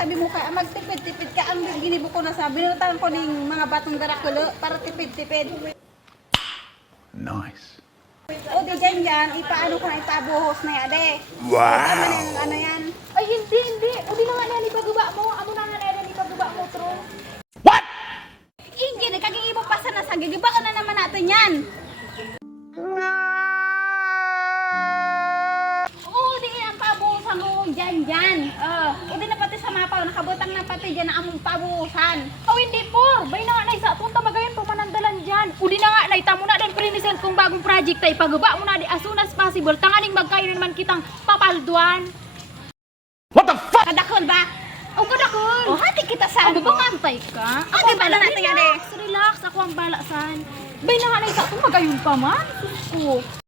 sabi mo ka, magtipid-tipid ka, ang ginibo ko na sabi, binutan ko ng mga batong darakulo para tipid-tipid. Nice. O di dyan, ipaano ko na ipabuhos na yan, de. Wow! Tama na yung ano yan. Ay, hindi. O di na nga na ipagaba mo. Amo na nga na ipagaba mo, tro. What? Ingin, kagigibo pa sa nasa, gigibaan na naman natin yan. Oo, di ang pabuhusan mo dyan. O di na pati sa mapaw, nakabutang na pati dyan na among pabuhusan. Oh, hindi por. Bay na nga na isa. Punta magayon pamanandalan dyan. Udi na nga na itamo na din prinisend kong bagong project ay pagaba mo na di as soon as possible. Tanganing magkayo naman kitang papalduan. What the fuck? Kadakol ba? O kadakol. O hati kita sa Ano ano? ba ngantay ka? Ah, di ba na natin yan eh? Relax, relax. Ako ang balasan. Bay na nga na isa. Kung magayon pa man. Sus ko.